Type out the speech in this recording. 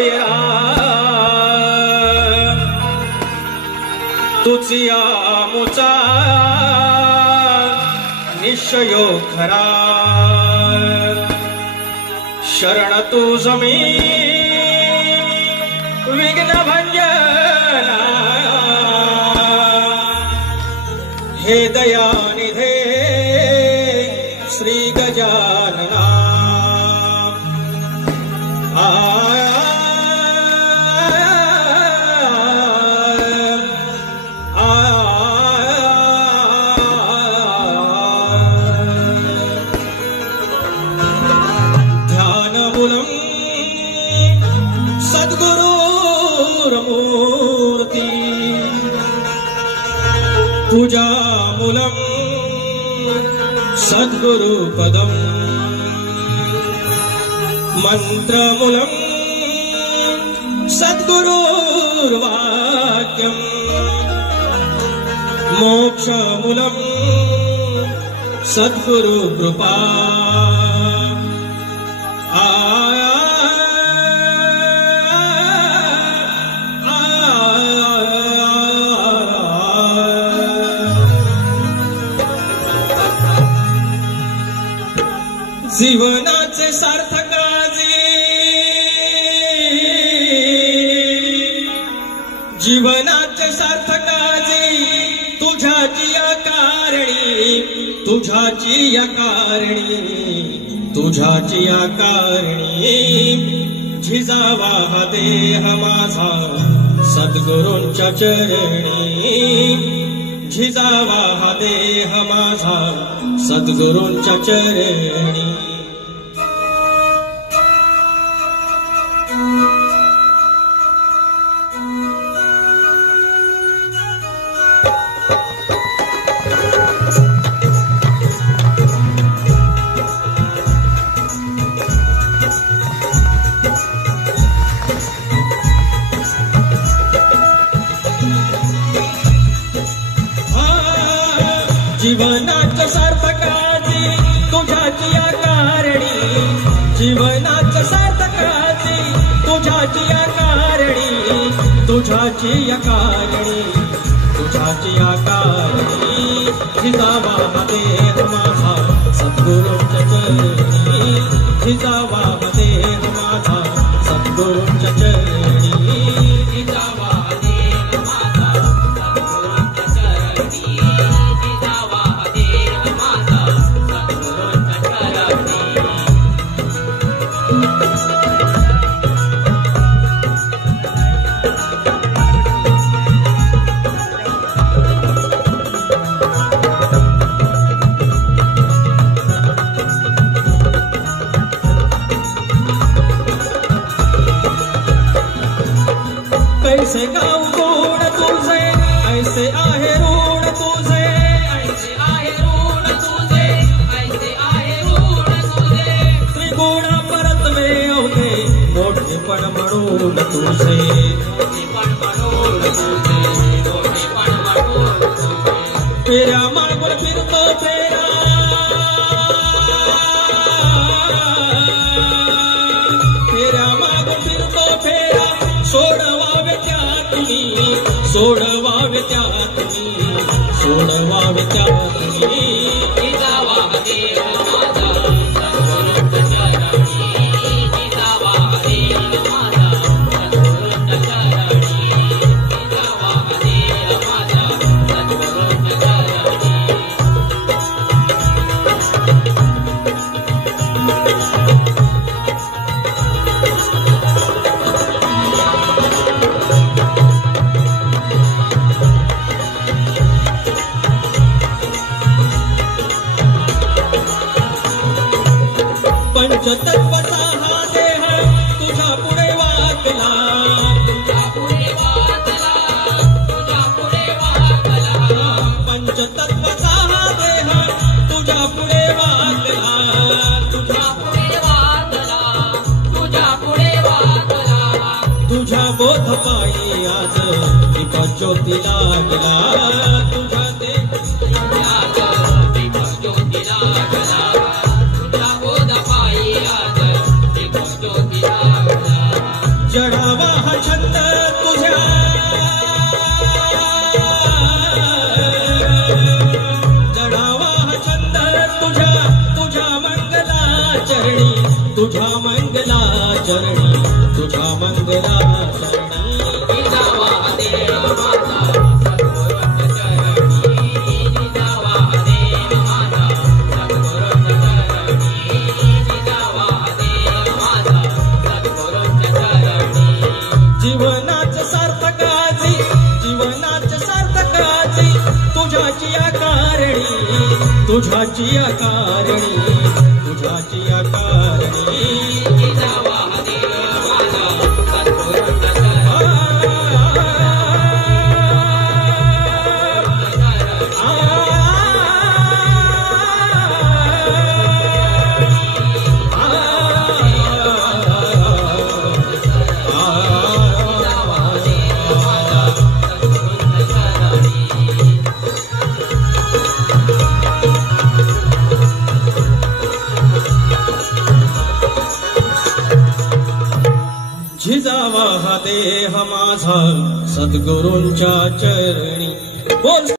सोयरा तुझिया मुचा निश्चयो खरा शरण तुझ मी विघ्न भंजना हे दयानिधे श्री गजानना पूजामूलम सद्गुरु पदम मंत्रमूलम सद्गुरुर्वाक्यम मोक्षमूलम सद्गुरु कृपा जीवनाचे सार्थकाजी जीवनाचे सार्थकाजी तुझ्याची या कारणी झिजावा हा देह माझा सद्गुरूंच्या चरणी झिजावा हा देह माझा सद्गुरूंच्या चरणी जीवनाचं सार्थकाची तुझ्याची या कारणी जीवनाचं सार्थकाची तुझ्याची या कारणी तुझ्याची या कारणी झिजावा हा देह माझा सद्गुरूंच्या चरणी झिजावा हा देह माझा सद्गुरूंच्या चरणी झिजावा हा देह माझा सद्गुरूंच्या चरणी झिजावा हा देह माझा सद्गुरूंच्या चरणी कैसे गाऊ गुण तुझे ऐसे आहे ऋण तुझे ऐसे आहे ऋण तुझे ऐसे आहे ऋण तुझे त्रिगुण परतवे अवघे मोठेपण म्हणून तुझे मोठेपण म्हणून तुझे फेऱ्या मागून फिरतो फेरा फेऱ्या मागून फिरतो फेरा सोडवावे त्यातनी झिजावा हा देह माझा सद्गुरूंच्या चरणी झिजावा हा देह माझा सद्गुरूंच्या चरणी झिजावा हा देह माझा सद्गुरूंच्या चरणी पंचतत्वाचा हा देह तुझ्या पुढे वाकला पंचतत्वाचा हा देह तुझ्या पुढे वाकला तुझ्या बोध पायी आज दीप ज्योती लागला तुझ्या दीप ज्योती लागला जड़ा मंगला चरणी तुझ्या मंगला चरणी जिजावा देव माझा सद्गुरूंच्या चरणी जिजावा देव माझा सद्गुरूंच्या चरणी जिजावा देव माझा सद्गुरूंच्या चरणी जीवनाचं सार्थकाची तुझ्याची आकारणी तुझ्याची आकारणी तुझ्याची आकारणी जिजावा देव माझा सद्गुरूंच्या चरणी झिजावा हा देह माझा सद्गुरूंच्या चरणी बोल।